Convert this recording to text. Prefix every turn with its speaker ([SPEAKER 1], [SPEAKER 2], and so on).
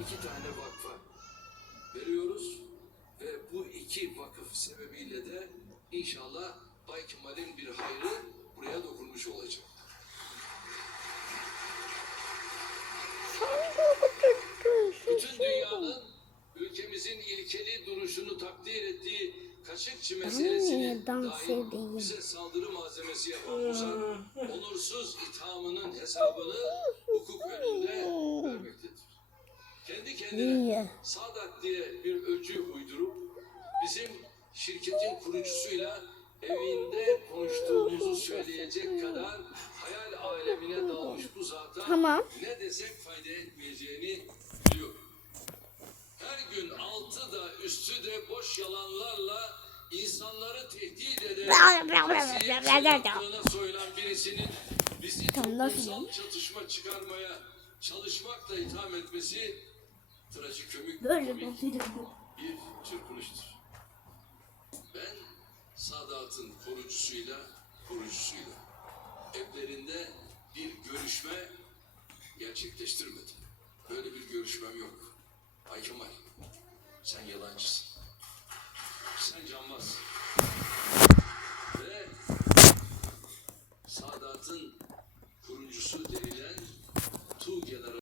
[SPEAKER 1] iki tane vakfa veriyoruz ve bu iki vakıf sebebiyle de inşallah Bay Kemal'in bir hayrı buraya dokunmuş olacak. Bütün dünyanın ülkemizin ilkeli duruşunu takdir ettiği Kaşıkçı meselesini dahi bize saldırı malzemesi yapan Uzan, onursuz ithamının hesabını Kendi kendine? Sadat diye bir ölçü uydurup bizim şirketin kurucusuyla evinde konuştuğumuzu söyleyecek kadar hayal alemine dalmış bu zata
[SPEAKER 2] Tamam.
[SPEAKER 1] ne desek fayda etmeyeceğini biliyor. Her gün altı da üstü de boş yalanlarla insanları tehdit eden soyulan birisinin bizi toplumsal çatışma çıkarmaya çalışmakla itham etmesi trajikomik
[SPEAKER 2] Böyle
[SPEAKER 1] komik
[SPEAKER 2] bir
[SPEAKER 1] çırpınıştır. Ben Sadat'ın korucusuyla, korucusuyla evlerinde bir görüşme gerçekleştirmedim. Böyle bir görüşmem yok. Ay Kemal, sen yalancısın. Sen cambazsın. Ve Sadat'ın